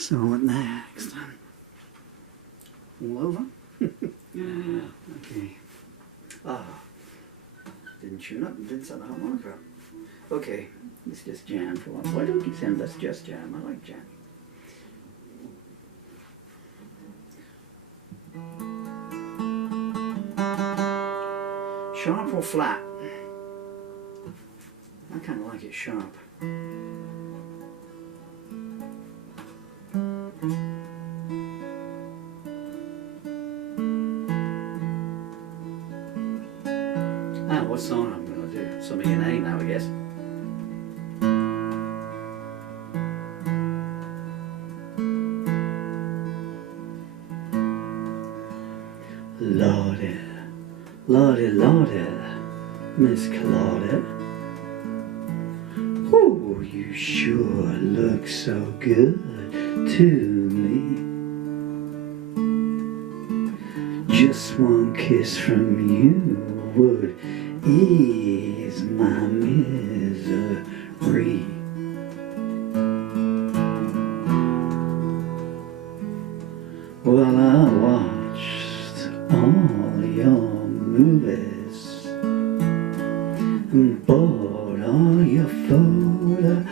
So what next? All over? Okay. Ah, didn't tune up and didn't set the harmonica up. Okay, let's just jam for once. Why do we keep saying let's just jam? I like jam. Sharp or flat? I kind of like it sharp. Ah, what song I'm going to do? Something in A now, I guess. Lawdy, Lawdy, Lawdy, Miss Clawdy. Oh, you sure look so good to me. Just one kiss from you would ease my misery. Well, I watched all your movies and bought all your photographs,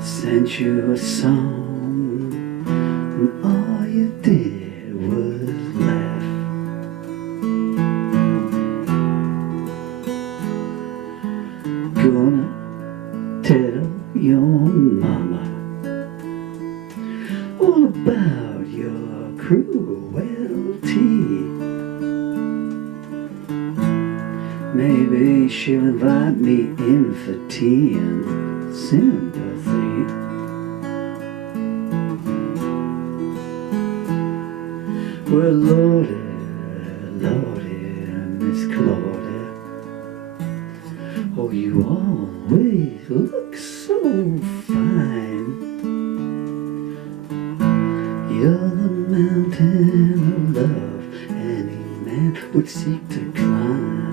sent you a song, and all you did was laugh. Gonna tell your mama all about your cruelty. Maybe she'll invite me in for tea and sympathy. Well, Lawdy, Lawdy, Miss Clawdy, oh, you always look so fine. You're the mountain of love any man would seek to climb.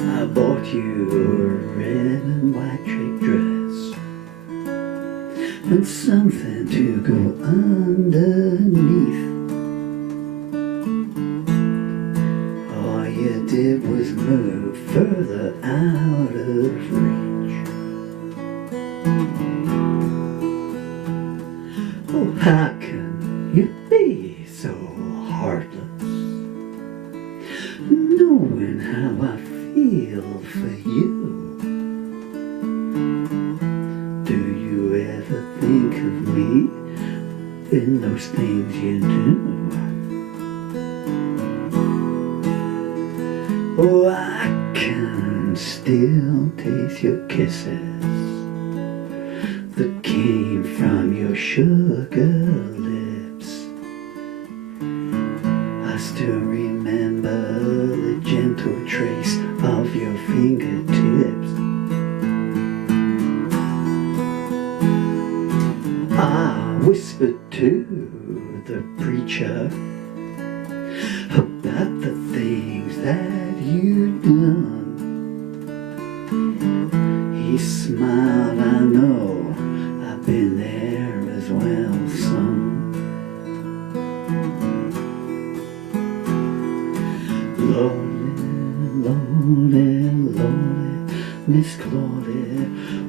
I bought you a red and white draped dress and something to go underneath. All you did was move further out of reach. Oh, how can you be so heartless, knowing how I feel for you? Do you ever think of me in those things you do? Oh, I can still taste your kisses that came from your sugar lips. I still remember the gentle trace of your fingertips. I whispered to the preacher about the things that you'd done. He smiled, I know, I've been there as well, son. Lawdy, Lawdy, Lawdy, Miss Clawdy,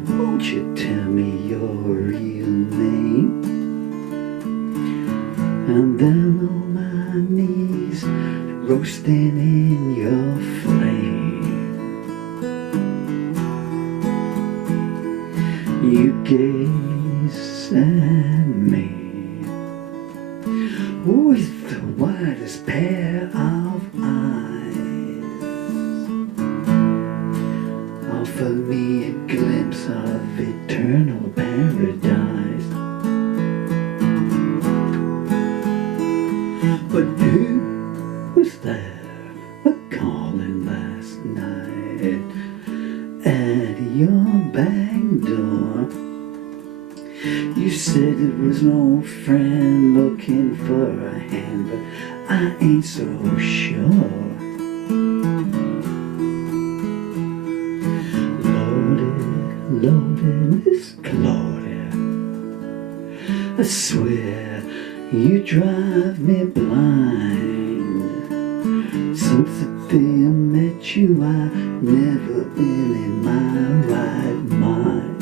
won't you tell me your real name? I'm down on my knees, roasting in your flame. You gaze at me with the widest pair of eyes, offer me a glimpse of eternal paradise. But who was there a-calling last night at your back door? You said it was an old friend looking for a hand, but I ain't so sure. Lawdy Miss Clawdy, I swear you drive me blind. Since the day I met you, I've never been in my right mind.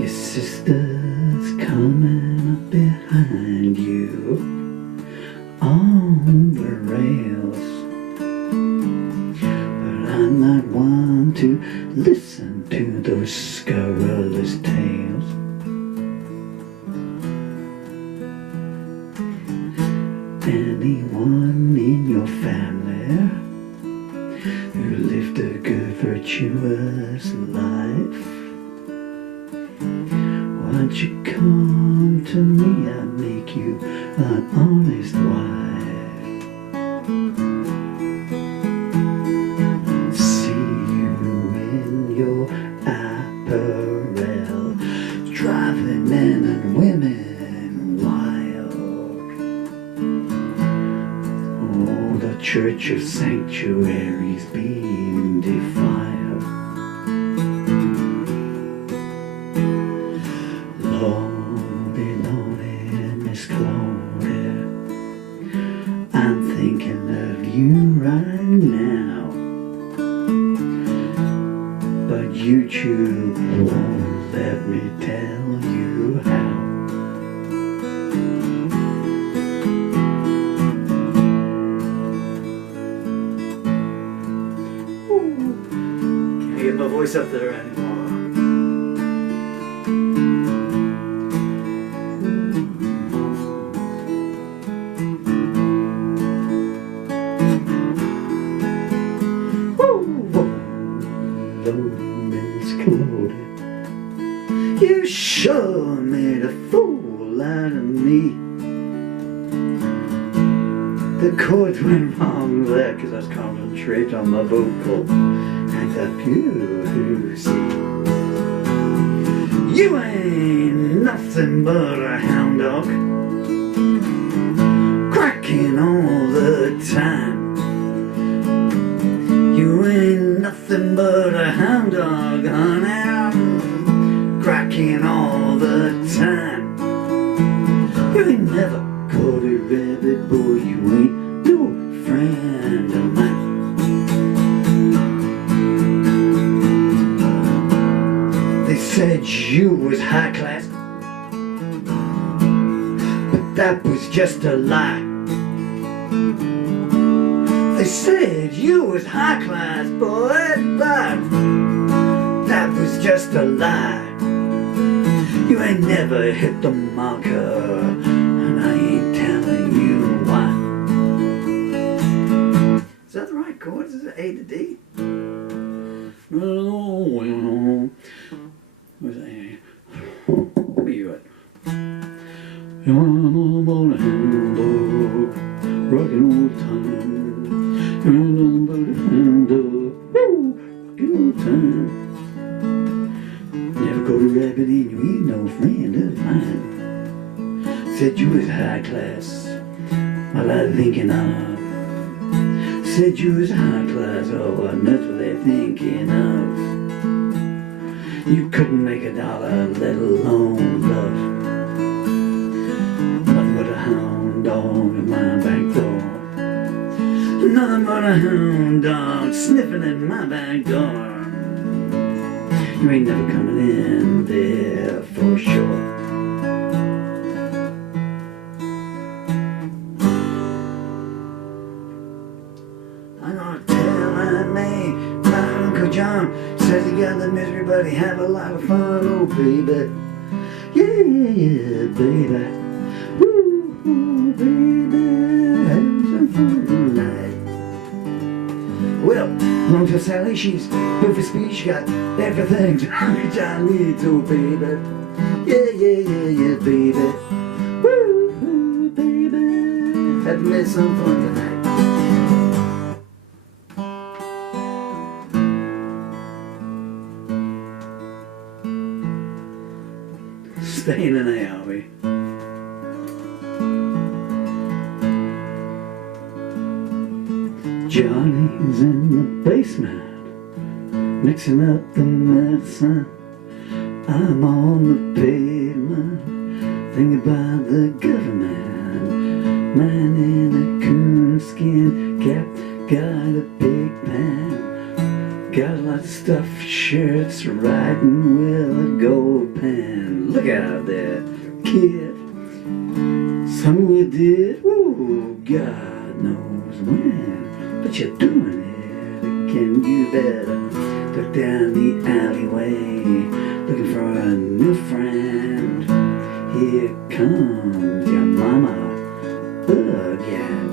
Your sister's coming up behind you on the rails, but I'm not one to listen to those scurrilous tales. Anyone in your family who lived a good, virtuous life, won't you come to me? I'll make you an honest wife. See you in your apparel, driving men and women wild. Oh, the church of sanctuaries being defiled. Lawdy, Lawdy Miss Clawdy, I'm thinking of you right now, but YouTube won't let me tell you how. Can't get my voice up there anymore. Lawdy Miss Clawdy, you sure made a fool out of me. The chords went wrong there because I was concentrating on my vocal and the beauty. You ain't nothing but a hound dog, cracking all the time. You ain't nothing but a hound dog, honey, cracking all the time. You ain't never caught a rabbit, boy, you ain't no friend of mine. They said you was high class, but that was just a lie. They said you was high class, boy, but that was just a lie. You ain't never hit the marker, and I ain't telling you why. Is that the right chord? Is it A to D? Where's that? Where are you at? I'm on a hound dog, rocking all the time. You're nothing but a hound dog, rocking all the time. Never caught a rabbit and you ain't no friend of mine. Said you was high class, what I thinking of. Said you was high class, oh, what nuts were they thinking of? You couldn't make a dollar, let alone love. Nothing but a hound dog at my back door. Nothing but a hound dog sniffing at my back door. You ain't never coming in there for sure. I'm gonna tell my mate, my Uncle John says he got the misery, but he have a lot of fun, oh baby. Yeah, yeah, yeah, baby. Ooh, baby, having some fun tonight. Well, long to Sally, she's good for speed, she got everything which I need to, baby. Yeah, yeah, yeah, yeah, baby. Woo, baby, having some fun tonight. Staying in there, are we? Johnny's in the basement, mixing up the medicine. I'm on the pavement, thinking about the government. Man in a coonskin cap, got a big pan, got a lot of stuffed shirts, riding with a gold pen. Look out there, kid, something you did, ooh, God knows when, but you're doing it again. You better look down the alleyway, looking for a new friend. Here comes your mama again.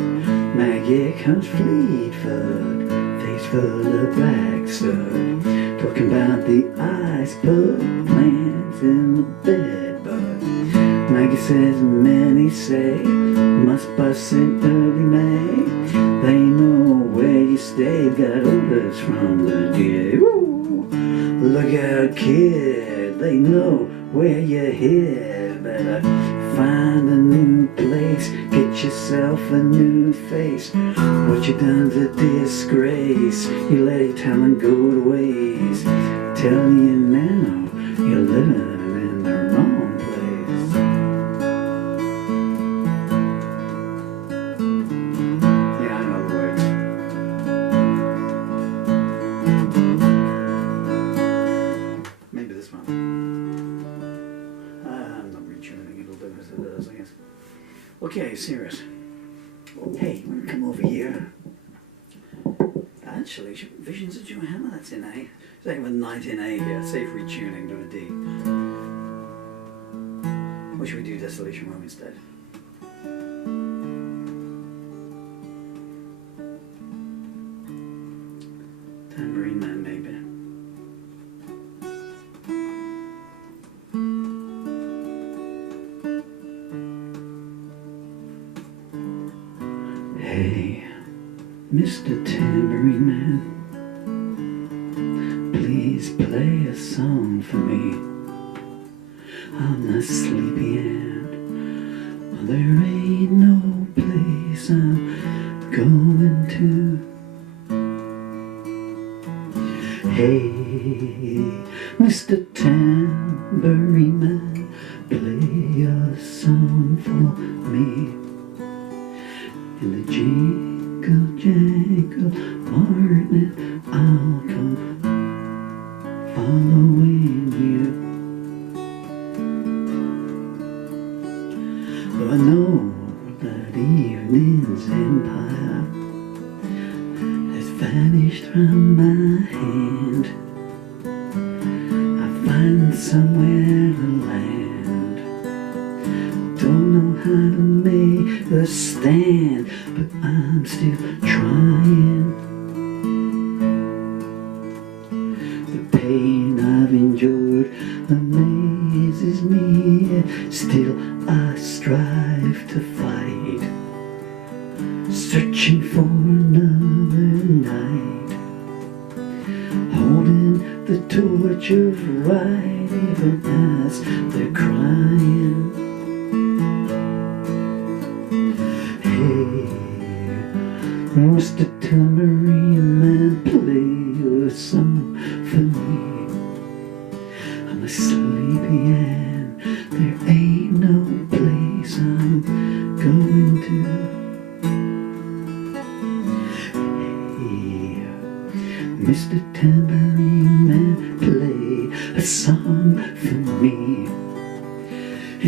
Maggie comes Fleetfoot, face full of black soot, talking about the iceberg plants in the bedbug. Maggie says, many say, must bust in early May. They know where you stay, got orders from the DA. Ooh, look out, kid, they know where you're here. Better find a new place, get yourself a new face. What you done's a disgrace, you let your talent go to waste. Telling you now, you're living in the wrong place. Yeah, I know the words. Maybe this one. I'm not retuning, it'll do as it does, I guess. Okay, serious. Hey, you wanna come over here? Actually, Visions of Johanna, that's in A. It's like with 9 in A here, safe retuning to a D. Or should we do Desolation Row instead? Tambourine Man, maybe. Hey, Mr. Tambourine Man, please play a song for me. I'm not sleepy and there ain't no place I'm going to. Hey, Mr. Tambourine Man, play a song for me. In the jingle jangle morning, I'll come following you. Though I know that evening's empire has vanished from my hand, I find somewhere to land. Don't know how to make a stand, but I'm still trying. The pain I've endured amazes me, still I strive to fight, searching for another night, holding the torch of right even as they're crying. Mr. Tambourine Man, play a song for me. I'm a sleepy and there ain't no place I'm going to. Hey, Mr. Tambourine Man, play a song for me.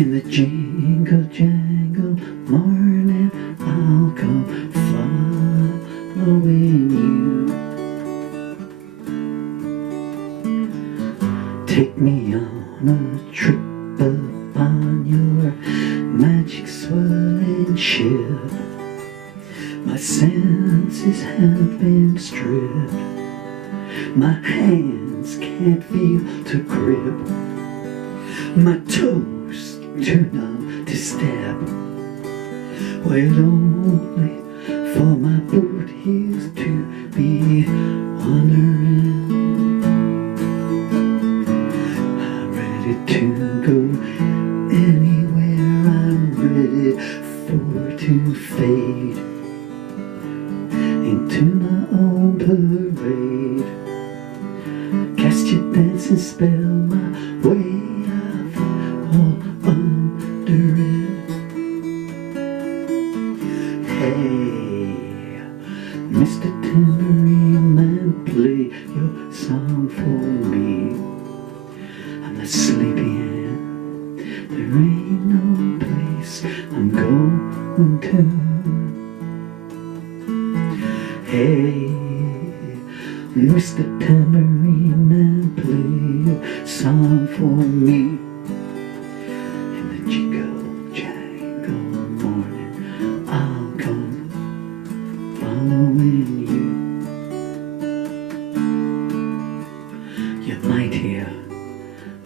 In the jingle jangle morning, I'll come following you. Take me on a trip upon your magic swirling ship. My senses have been stripped, my hands can't feel to grip, my toes too numb to step. Wait only for my boot heels to be wandering. I'm ready to go anywhere, I'm ready for to fade into to my own parade. Cast your dancing spell my way, I fall under it. Hey, Mr. Tambourine Man, play your song for me. I'm not sleepy and there ain't no place I'm going to. Hey, Mr. Tambourine Man, play a song for me. In the jingle jangle morning, I'll come following you. You might hear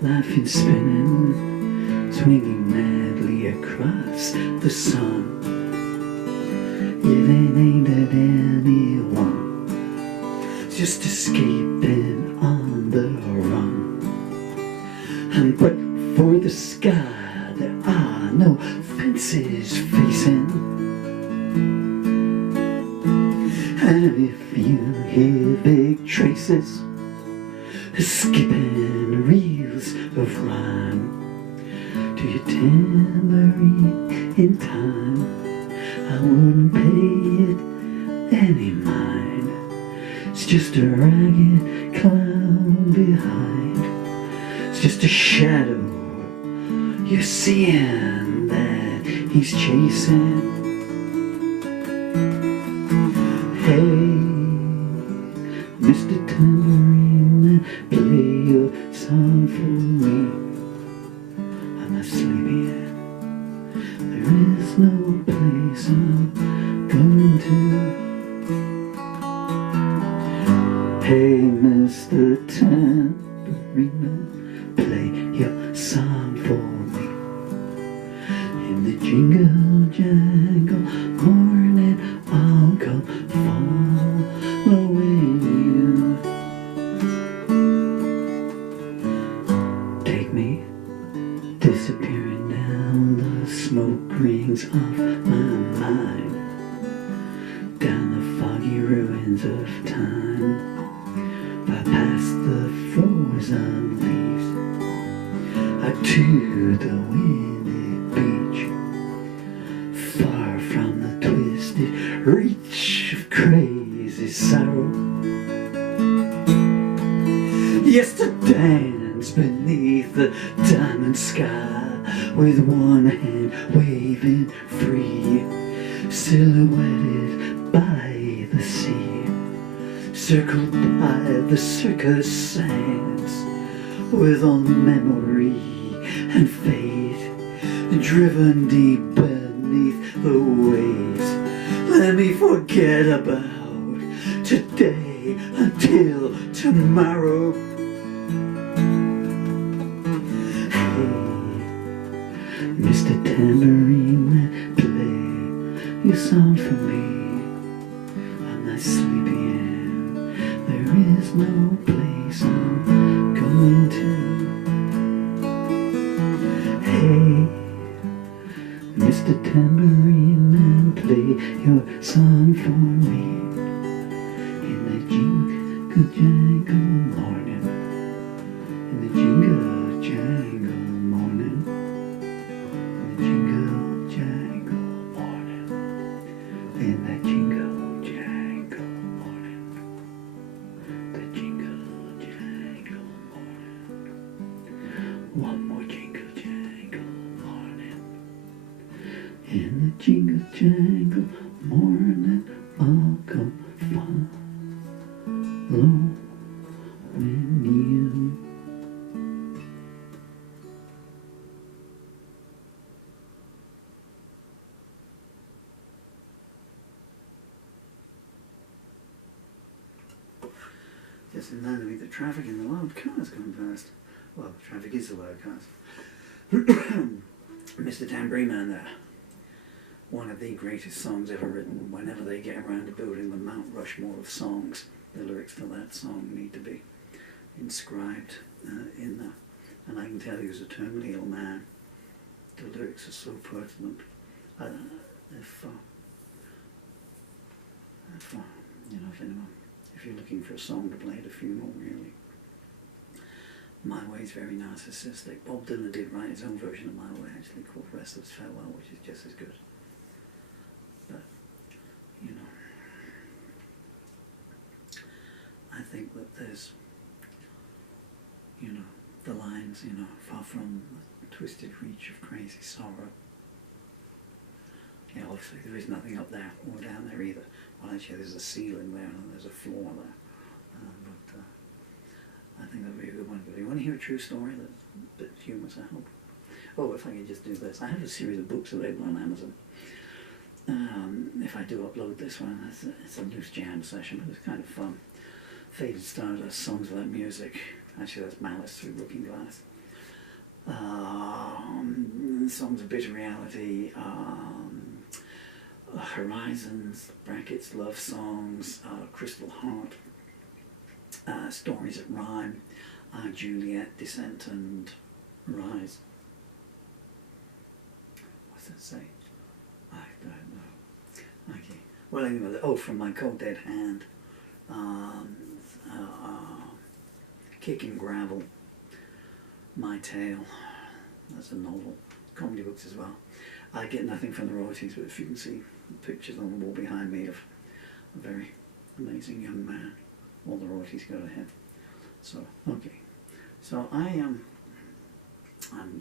laughing, spinning, swinging madly across the sun. It ain't aimed at anyone, just escaping on the run. And but for the sky, there are no fences facing. And if you hear big traces, skipping reels of rhyme to your tambourine in time, I wouldn't pay it any mind. It's just a ragged clown behind. It's just a shadow you're seeing that he's chasing. Hey, Mr. Tambourine Man, play your song for me. I'm not sleepy yet. There is no place I'm going to. Hey, Mr. Tambourine Man, play your song for me. In the jingle jangle morning, I'll come following you. Take me disappearing down the smoke rings off my mind, down the foggy ruins of time, past the frozen leaves, to the windy beach, far from the twisted reach of crazy sorrow. Yes, to dance beneath the diamond sky, with one hand waving free, silhouetted by the sea, circled by the circus sands, with all memory and fate driven deep beneath the waves. Let me forget about today until tomorrow. Mr. Tambourine Man, play your song for me. I'm not sleepy and there is no place I'm going to. Hey, Mr. Tambourine Man, play your song for me. In the jingle jangle morning, in the jingle jangle morning, jingle jangle morning, in the jingle jangle morning, the jingle jangle morning. One more jingle jangle morning, in the jingle jangle morning, I'll come following you. Just in line to meet the traffic and the loud cars coming past. Well, the traffic is the loud cars. Mr. Tambourine Man there. One of the greatest songs ever written. Whenever they get around to building the Mount Rushmore of songs, the lyrics to that song need to be inscribed in there. And I can tell you as a terminally ill man, the lyrics are so pertinent. If you know, if you're looking for a song to play at a funeral, really. My Way's very narcissistic. Bob Dylan did write his own version of My Way, actually, called Restless Farewell, which is just as good. But, you know, I think that there's, you know, the lines, you know, far from the twisted reach of crazy sorrow. Yeah, obviously there is nothing up there or down there either. Well, actually there's a ceiling there and there's a floor there. But I think that would be a good one. But you want to hear a true story that's a bit humorous, I hope. Oh, if I could just do this. I have a series of books available on Amazon. If I do upload this one, it's a loose jam session, but it's kind of fun. Faded Stardust, Songs Without Music. Actually, that's Malice Through Looking Glass. Songs of Bitter Reality. Horizons, brackets, Love Songs, Crystal Heart, Stories that Rhyme, Juliet, Descent and Rise. What's that say? I don't know. Okay. Well, anyway, oh, from My Cold Dead Hand, Kicking Gravel, My Tale, that's a novel, comedy books as well. I get nothing from the royalties, but if you can see pictures on the wall behind me of a very amazing young man, all the royalties go to him. So, okay. So I'm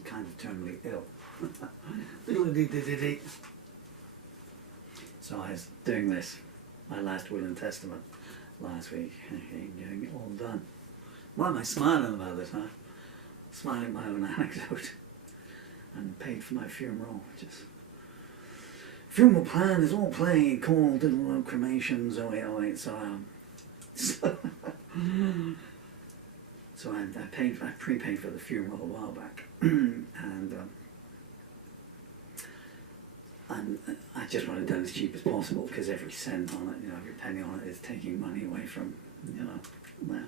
kind of terminally ill. So I was doing this, my last will and testament, last week, getting it all done. Why am I smiling about this, huh? Smiling at my own anecdote. And paid for my funeral, which is... Funeral plan is all paid, called little cremations, 0808, so I prepaid for the funeral a while back. and I just want it done as cheap as possible, because every cent on it, you know, every penny on it is taking money away from, you know, there.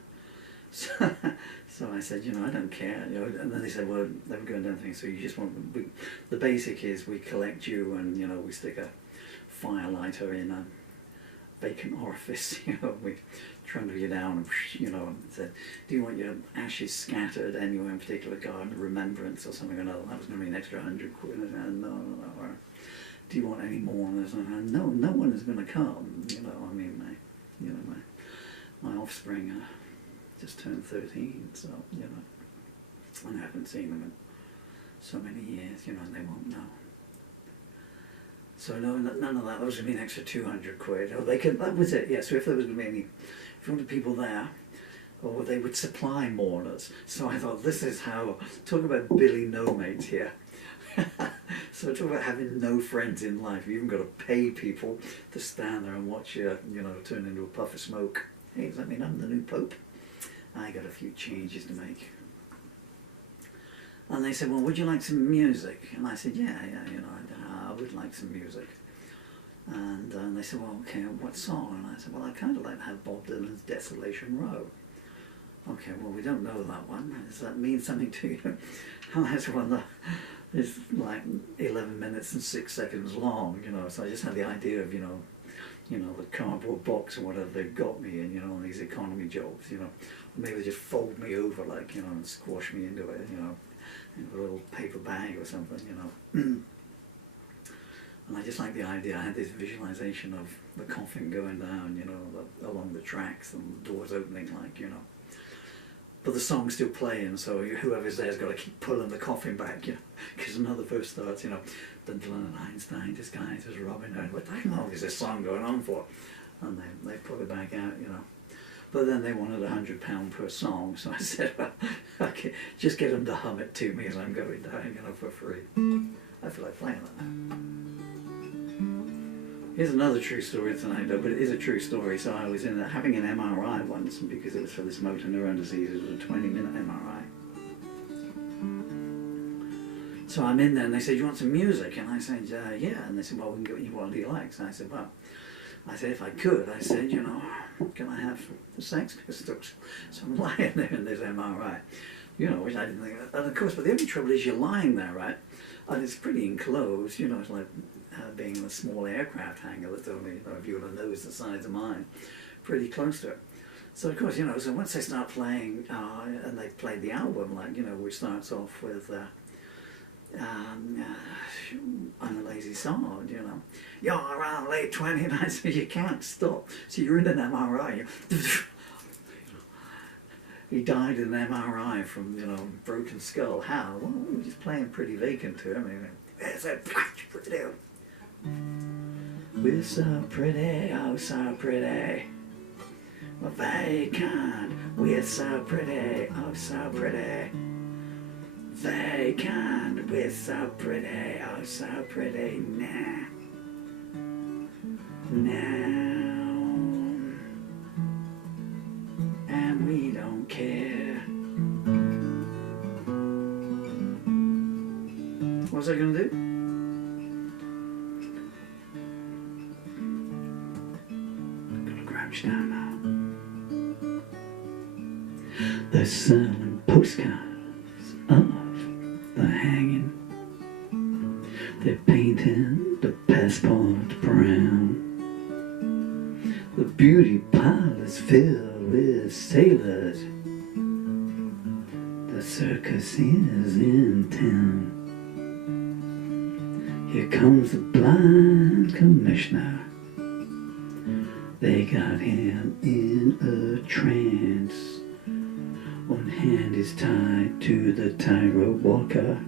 So I said, you know, I don't care, you know, and then they said, well, they were going down things, so you just want, the basic is we collect you and, you know, we stick a fire lighter in a vacant orifice, you know, we trundle you down and, you know, and said, do you want your ashes scattered anywhere in particular garden of remembrance or something or another? That was going to be an extra 100 quid. And I said, no. Or, do you want any more? And I said, no one is going to come, you know, I mean, my offspring just turned 13, so, you know, and I haven't seen them in so many years, you know, and they won't know. So no, none of that. That was going to be an extra 200 quid. Oh, they could, that was it, yeah. So if there was going to be any, if you wanted people there, or they would supply mourners. So I thought, this is how, talk about Billy No Mates here. So talk about having no friends in life. You even got to pay people to stand there and watch you, you know, turn into a puff of smoke. Hey, does that mean I'm the new Pope? I got a few changes to make. And they said, well, would you like some music? And I said, yeah, you know, I would like some music. And they said, well, okay, what song? And I said, well, I'd kind of like to have Bob Dylan's Desolation Row. Okay, well, we don't know that one. Does that mean something to you? And I said, well, it's like 11 minutes and 6 seconds long, you know, so I just had the idea of, you know, the cardboard box or whatever they've got me in, you know, on these economy jobs, you know. Or maybe they just fold me over, like, you know, and squash me into it, you know, in a little paper bag or something, you know. And I just like the idea. I had this visualization of the coffin going down, you know, along the tracks and the doors opening, like, you know. But the song's still playing, so whoever's there's got to keep pulling the coffin back, you know, because another verse starts, you know, Dylan and Einstein disguised as Robin Hood. What the hell is this song going on for? And they put it back out, you know. But then they wanted £100 per song, so I said, well, okay, just get them to hum it to me as I'm going down, you know, for free. I feel like playing that. Here's another true story tonight, though, but it is a true story. So I was having an MRI once, and because it was for this motor neuron disease, it was a 20-minute MRI. So I'm in there, and they said, you want some music? And I said, yeah. And they said, well, we can get you what do you like? So I said, well, if I could, I said, you know, can I have the Sex Pistols? So I'm lying there in this MRI, you know, which I didn't think, and of course, but the only trouble is you're lying there, right? And it's pretty enclosed, you know, it's like being in a small aircraft hangar that's only, you know, if you want to nose the size of mine, pretty close to it. So of course, so once they start playing, and they've played the album, which starts off with I'm a lazy sod, You're around late 29, so you can't stop. So you're in an MRI. He died in an MRI from, broken skull. How? Well, we were just playing pretty vacant to him. It's a pretty. We're so pretty, oh so pretty. We're vacant. We're so pretty, oh so pretty. Vacant. We're so pretty, oh so pretty. Now. And we don't care. What's I gonna do? I'm gonna crouch down now. They're selling postcards of the hanging. They're painting the passport brown. The beauty parlor's filled with sailors. The circus is in town. Here comes the blind commissioner. They got him in a trance. One hand is tied to the tightrope walker.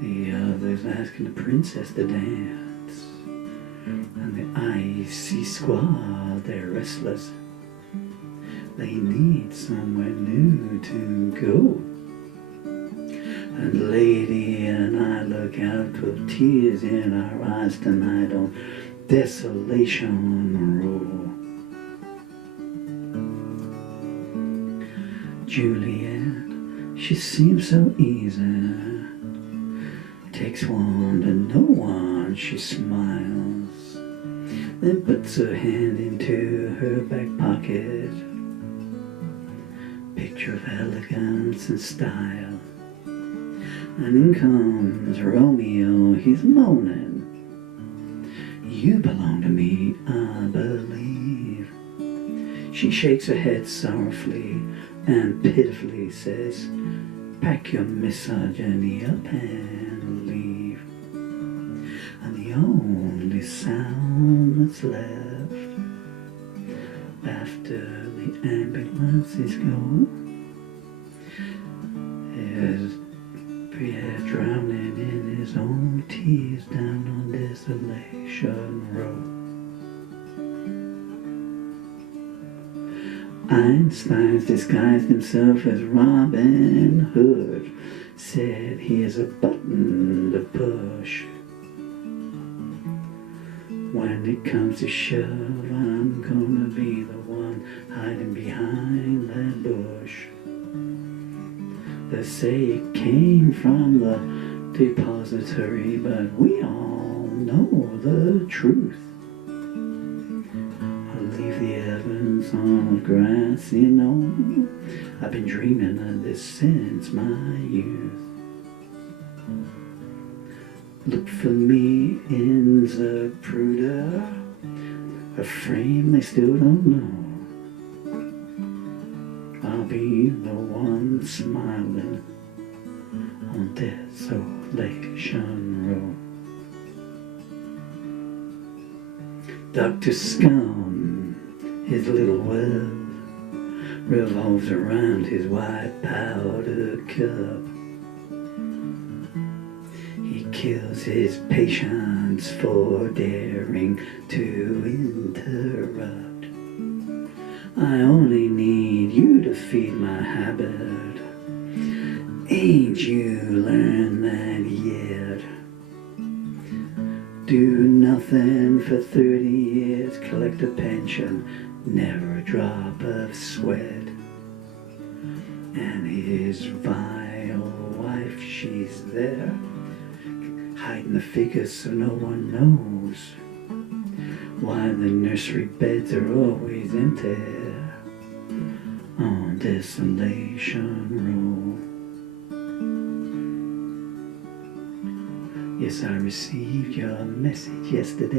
The other's asking the princess to dance. And the icy squad, they're restless. They need somewhere new to go. And Lady and I look out with tears in our eyes tonight on Desolation Row. Juliet, she seems so easy. Takes one to no one, she smiles. Then puts her hand into her back pocket. Picture of elegance and style. And in comes Romeo, he's moaning. You belong to me, I believe. She shakes her head sorrowfully and pitifully says, pack your misogyny up and leave. And the only sound that's left after the ambulances go is Pierre drowning in his own tears down on Desolation Row. Einstein's disguised himself as Robin Hood, said here's a button to push. When it comes to shove, I'm gonna be the one hiding behind that bush. They say it came from the depository, but we all know the truth. Leave the evidence on the grass, I've been dreaming of this since my youth. Look for me in Zapruder, a frame they still don't know. I'll be the one smiling on Desolation Row. Dr. Scum, his little world revolves around his white powder cup. He kills his patients for daring to interrupt. I only need you to feed my habit. Ain't you learned that yet? Do nothing for 30 years, collect a pension, never a drop of sweat. And his vile wife, she's there, hiding the figures so no one knows why the nursery beds are always empty on Desolation Row. Yes, I received your message yesterday.